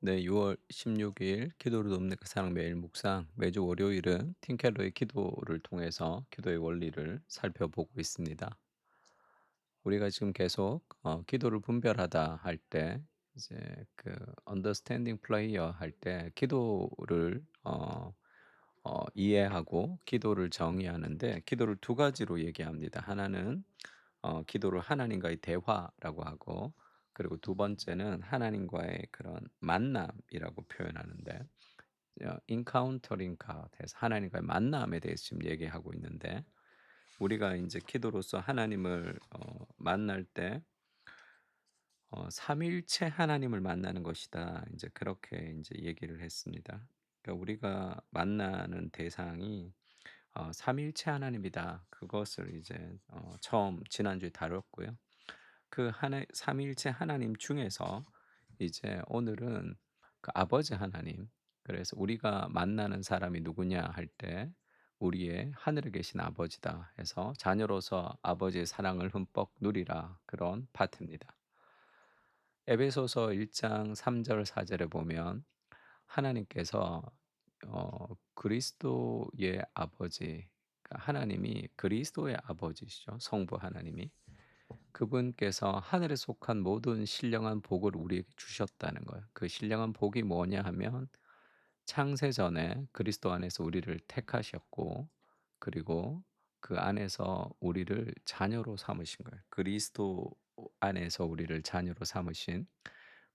네, 6월 16일 기도를 돕는 그 사랑 매일 묵상 매주 월요일은 팀켈러의 기도를 통해서 기도의 원리를 살펴보고 있습니다. 우리가 지금 계속 기도를 분별하다 할 때 이제 그 understanding prayer 할 때 기도를 이해하고 기도를 정의하는데 기도를 두 가지로 얘기합니다. 하나는 기도를 하나님과의 대화라고 하고, 그리고 두 번째는 하나님과의 그런 만남이라고 표현하는데, encountering God 해서 하나님과의 만남에 대해서 지금 얘기하고 있는데, 우리가 이제 기도로서 하나님을 만날 때 삼일체 하나님을 만나는 것이다. 이제 그렇게 이제 얘기를 했습니다. 그러니까 우리가 만나는 대상이 삼일체 하나님이다. 그것을 이제 처음 지난주에 다뤘고요. 그 하나 삼일체 하나님 중에서 이제 오늘은 그 아버지 하나님, 그래서 우리가 만나는 사람이 누구냐 할 때 우리의 하늘에 계신 아버지다 해서 자녀로서 아버지의 사랑을 흠뻑 누리라, 그런 파트입니다. 에베소서 1장 3절 4 절에 보면 하나님께서 그리스도의 아버지, 그러니까 하나님이 그리스도의 아버지시죠. 성부 하나님이. 그분께서 하늘에 속한 모든 신령한 복을 우리에게 주셨다는 거예요. 그 신령한 복이 뭐냐 하면 창세 전에 그리스도 안에서 우리를 택하셨고, 그리고 그 안에서 우리를 자녀로 삼으신 거예요. 그리스도 안에서 우리를 자녀로 삼으신,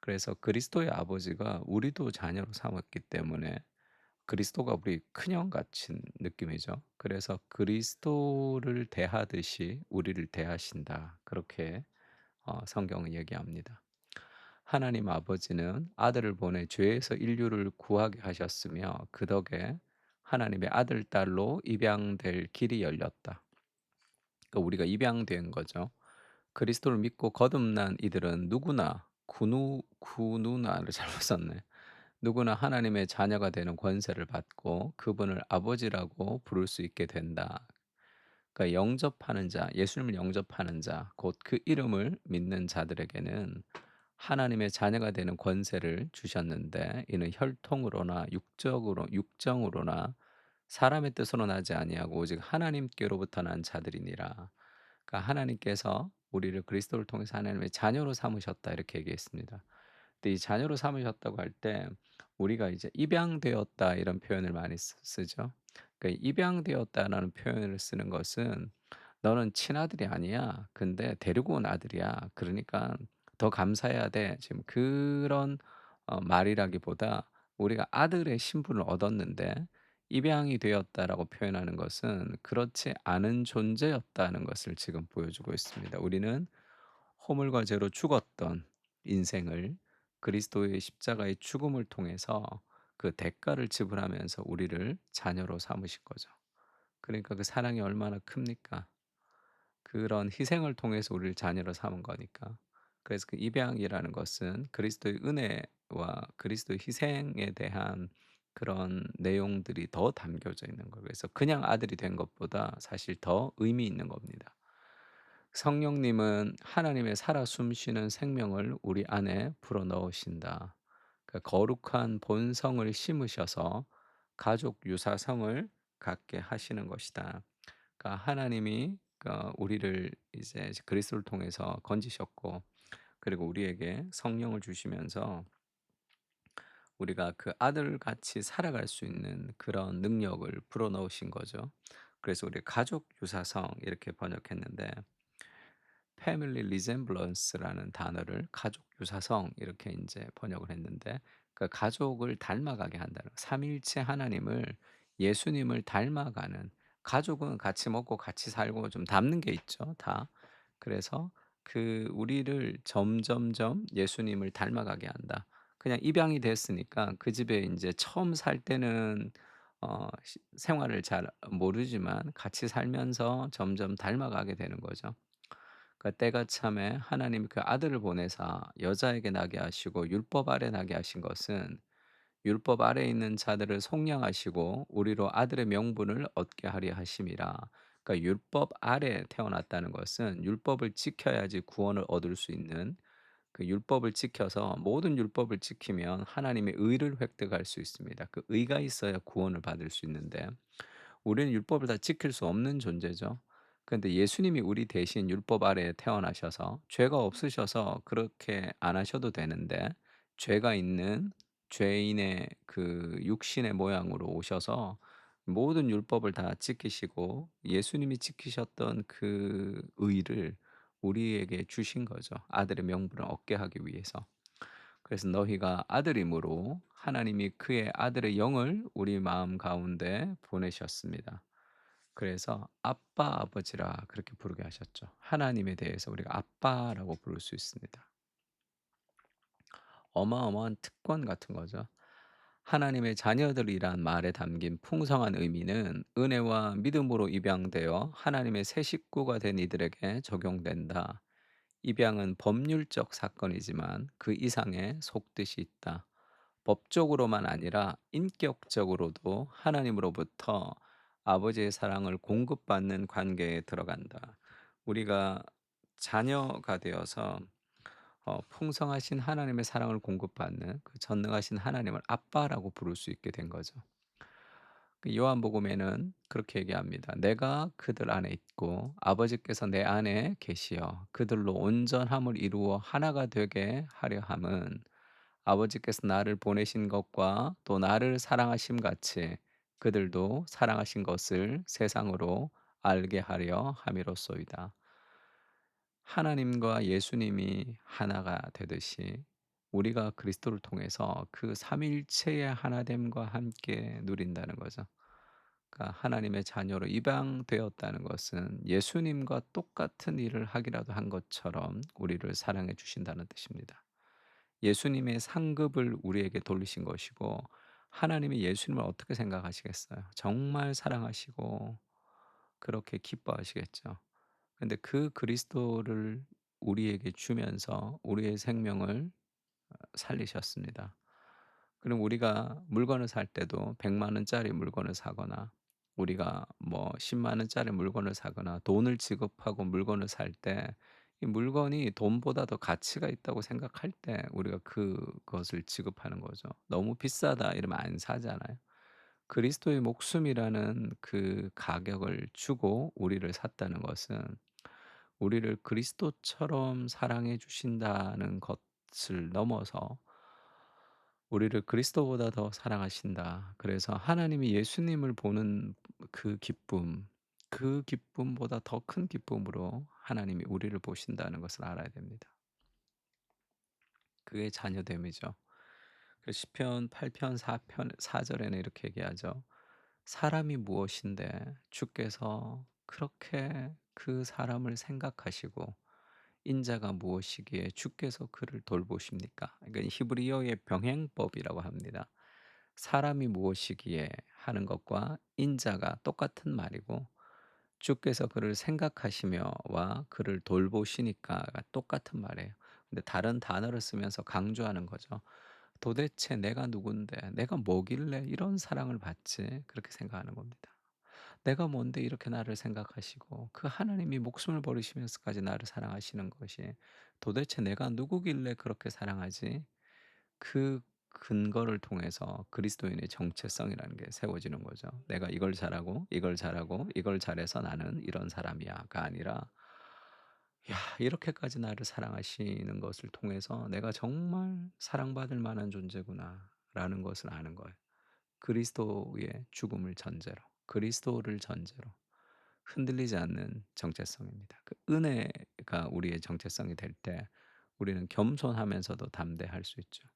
그래서 그리스도의 아버지가 우리도 자녀로 삼았기 때문에 그리스도가 우리 큰형 같은 느낌이죠. 그래서 그리스도를 대하듯이 우리를 대하신다. 그렇게 성경은 얘기합니다. 하나님 아버지는 아들을 보내 죄에서 인류를 구하게 하셨으며 그 덕에 하나님의 아들 딸로 입양될 길이 열렸다. 그러니까 우리가 입양된 거죠. 그리스도를 믿고 거듭난 이들은 누구나 구누나를 잘못 썼네. 누구나 하나님의 자녀가 되는 권세를 받고 그분을 아버지라고 부를 수 있게 된다. 그러니까 영접하는 자, 예수님을 영접하는 자, 곧 그 이름을 믿는 자들에게는 하나님의 자녀가 되는 권세를 주셨는데, 이는 혈통으로나 육정으로나 사람의 뜻으로 나지 아니하고 오직 하나님께로부터 난 자들이니라. 그러니까 하나님께서 우리를 그리스도를 통해서 하나님의 자녀로 삼으셨다, 이렇게 얘기했습니다. 근데 이 자녀로 삼으셨다고 할 때 우리가 이제 입양되었다 이런 표현을 많이 쓰죠. 그러니까 입양되었다라는 표현을 쓰는 것은 너는 친아들이 아니야. 근데 데리고 온 아들이야. 그러니까 더 감사해야 돼. 지금 그런 말이라기보다 우리가 아들의 신분을 얻었는데 입양이 되었다라고 표현하는 것은 그렇지 않은 존재였다는 것을 지금 보여주고 있습니다. 우리는 허물과 죄로 죽었던 인생을 그리스도의 십자가의 죽음을 통해서 그 대가를 지불하면서 우리를 자녀로 삼으신 거죠. 그러니까 그 사랑이 얼마나 큽니까? 그런 희생을 통해서 우리를 자녀로 삼은 거니까. 그래서 그 입양이라는 것은 그리스도의 은혜와 그리스도의 희생에 대한 그런 내용들이 더 담겨져 있는 거예요. 그래서 그냥 아들이 된 것보다 사실 더 의미 있는 겁니다. 성령님은 하나님의 살아 숨쉬는 생명을 우리 안에 불어넣으신다. 그 거룩한 본성을 심으셔서 가족 유사성을 갖게 하시는 것이다. 그러니까 하나님이 우리를 이제 그리스도를 통해서 건지셨고, 그리고 우리에게 성령을 주시면서 우리가 그 아들같이 살아갈 수 있는 그런 능력을 불어넣으신 거죠. 그래서 우리 가족 유사성 이렇게 번역했는데, 패밀리 리sem블런스라는 단어를 가족 유사성 이렇게 인제 번역을 했는데, 그 가족을 닮아가게 한다는 거. 삼일체 하나님을, 예수님을 닮아가는, 가족은 같이 먹고 같이 살고 좀 닮는 게 있죠, 다. 그래서 그 우리를 점점점 예수님을 닮아가게 한다. 그냥 입양이 됐으니까 그 집에 인제 처음 살 때는 생활을 잘 모르지만 같이 살면서 점점 닮아가게 되는 거죠. 그 때가 참에 하나님이 그 아들을 보내사 여자에게 나게 하시고 율법 아래 나게 하신 것은 율법 아래 있는 자들을 속량하시고 우리로 아들의 명분을 얻게 하려 하심이라. 그러니까 율법 아래 태어났다는 것은 율법을 지켜야지 구원을 얻을 수 있는 그 율법을 지켜서 모든 율법을 지키면 하나님의 의를 획득할 수 있습니다. 그 의가 있어야 구원을 받을 수 있는데 우리는 율법을 다 지킬 수 없는 존재죠. 그런데 예수님이 우리 대신 율법 아래에 태어나셔서 죄가 없으셔서 그렇게 안 하셔도 되는데 죄가 있는 죄인의 그 육신의 모양으로 오셔서 모든 율법을 다 지키시고 예수님이 지키셨던 그 의를 우리에게 주신 거죠. 아들의 명분을 얻게 하기 위해서. 그래서 너희가 아들임으로 하나님이 그의 아들의 영을 우리 마음 가운데 보내셨습니다. 그래서 아빠 아버지라 그렇게 부르게 하셨죠. 하나님에 대해서 우리가 아빠라고 부를 수 있습니다. 어마어마한 특권 같은 거죠. 하나님의 자녀들이란 말에 담긴 풍성한 의미는 은혜와 믿음으로 입양되어 하나님의 새 식구가 된 이들에게 적용된다. 입양은 법률적 사건이지만 그 이상의 속뜻이 있다. 법적으로만 아니라 인격적으로도 하나님으로부터 아버지의 사랑을 공급받는 관계에 들어간다. 우리가 자녀가 되어서 풍성하신 하나님의 사랑을 공급받는 그 전능하신 하나님을 아빠라고 부를 수 있게 된 거죠. 그 요한복음에는 그렇게 얘기합니다. "내가 그들 안에 있고 아버지께서 내 안에 계시어 그들로 온전함을 이루어 하나가 되게 하려 함은 아버지께서 나를 보내신 것과 또 나를 사랑하심 같이 그들도 사랑하신 것을 세상으로 알게 하려 함이로소이다." 하나님과 예수님이 하나가 되듯이 우리가 그리스도를 통해서 그 삼위일체의 하나됨과 함께 누린다는 거죠. 그러니까 하나님의 자녀로 입양되었다는 것은 예수님과 똑같은 일을 하기라도 한 것처럼 우리를 사랑해 주신다는 뜻입니다. 예수님의 상급을 우리에게 돌리신 것이고 하나님이 예수님을 어떻게 생각하시겠어요? 정말 사랑하시고 그렇게 기뻐하시겠죠. 근데 그 그리스도를 우리에게 주면서 우리의 생명을 살리셨습니다. 그럼 우리가 물건을 살 때도 100만 원짜리 물건을 사거나 우리가 뭐 10만 원짜리 물건을 사거나 돈을 지급하고 물건을 살 때 이 물건이 돈보다 더 가치가 있다고 생각할 때 우리가 그것을 지급하는 거죠. '너무 비싸다.' 이러면 안 사잖아요. 그리스도의 목숨이라는 그 가격을 주고 우리를 샀다는 것은 우리를 그리스도처럼 사랑해 주신다는 것을 넘어서 우리를 그리스도보다 더 사랑하신다. 그래서 하나님이 예수님을 보는 그 기쁨, 그 기쁨보다 더 큰 기쁨으로 하나님이 우리를 보신다는 것을 알아야 됩니다. 그게 자녀됨이죠. 그 시편 8편 4편 4 절에는 이렇게 얘기하죠. "사람이 무엇인데 주께서 그렇게 그 사람을 생각하시고 인자가 무엇이기에 주께서 그를 돌보십니까?" 그러니까 히브리어의 병행법이라고 합니다. 사람이 무엇이기에 하는 것과 인자가 똑같은 말이고 주께서 그를 생각하시며와 그를 돌보시니까가 똑같은 말이에요. 근데 다른 단어를 쓰면서 강조하는 거죠. 도대체 내가 누군데 내가 뭐길래 이런 사랑을 받지? 그렇게 생각하는 겁니다. 내가 뭔데 이렇게 나를 생각하시고 그 하나님이 목숨을 버리시면서까지 나를 사랑하시는 것이 도대체 내가 누구길래 그렇게 사랑하지? 그 근거를 통해서 그리스도인의 정체성이라는 게 세워지는 거죠. '내가 이걸 잘하고 이걸 잘하고 이걸 잘해서 나는 이런 사람이야.'가 아니라 '야 이렇게까지 나를 사랑하시는 것을 통해서 내가 정말 사랑받을 만한 존재구나.'라는 것을 아는 거예요. 그리스도의 죽음을 전제로 그리스도를 전제로 흔들리지 않는 정체성입니다. 그 은혜가 우리의 정체성이 될 때 우리는 겸손하면서도 담대할 수 있죠.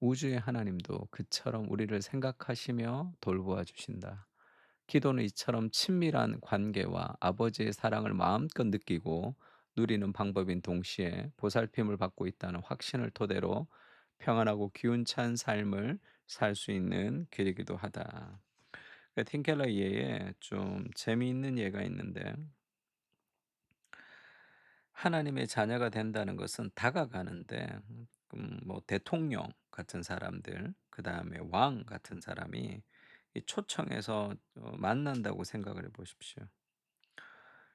우주의 하나님도 그처럼 우리를 생각하시며 돌보아 주신다. 기도는 이처럼 친밀한 관계와 아버지의 사랑을 마음껏 느끼고 누리는 방법인 동시에 보살핌을 받고 있다는 확신을 토대로 평안하고 기운찬 삶을 살 수 있는 길이기도 하다. 틴켈러 이해에 좀 재미있는 예가 있는데 하나님의 자녀가 된다는 것은 다가가는데 뭐 대통령 같은 사람들 그다음에 왕 같은 사람이 이 초청해서 만난다고 생각을 해 보십시오.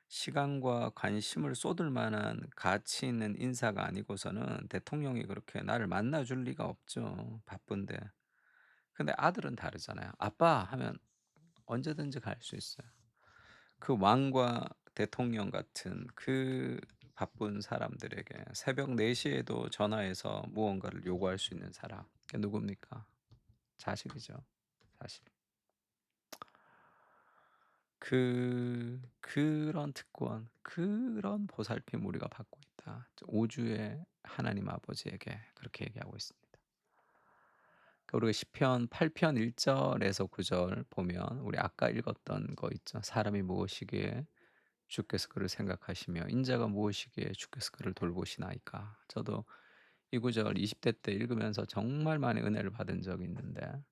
시간과 관심을 쏟을 만한 가치 있는 인사가 아니고서는 대통령이 그렇게 나를 만나 줄 리가 없죠, 바쁜데. 근데 아들은 다르잖아요. "아빠." 하면 언제든지 갈 수 있어요. 그 왕과 대통령 같은 그 바쁜 사람들에게 새벽 4 시에도 전화해서 무언가를 요구할 수 있는 사람, 그게 누굽니까? 자식이죠, 사실. 그런 특권, 그런 보살핌 우리가 받고 있다. 우주의 하나님 아버지에게 그렇게 얘기하고 있습니다. 우리가 시편 8편 1 절에서 9절 보면 우리 아까 읽었던 거 있죠. "사람이 무엇이기에 주께서 그를 생각하시며 인자가 무엇이기에 주께서 그를 돌보시나이까." 저도 이 구절 20대 때 읽으면서 정말 많이 은혜를 받은 적이 있는데,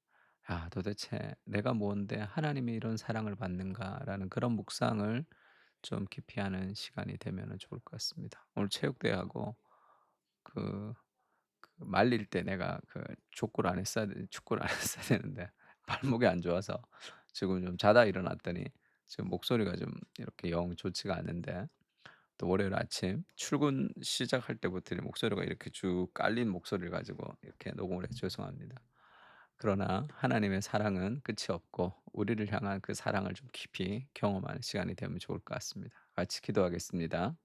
도대체 '내가 뭔데 하나님의 이런 사랑을 받는가.'라는 그런 묵상을 좀 깊이 하는 시간이 되면은 좋을 것 같습니다. 오늘 체육대회하고 그 말릴 때 내가 족구를 안 했어야 되 축구를 안 했어야 되는데 발목이 안 좋아서 지금 좀 자다 일어났더니 지금 목소리가 좀 이렇게 영 좋지가 않은데, 또 월요일 아침 출근 시작할 때부터 목소리가 이렇게 쭉 깔린 목소리를 가지고 이렇게 녹음을 해서 죄송합니다. 그러나 하나님의 사랑은 끝이 없고 우리를 향한 그 사랑을 좀 깊이 경험하는 시간이 되면 좋을 것 같습니다. 같이 기도하겠습니다.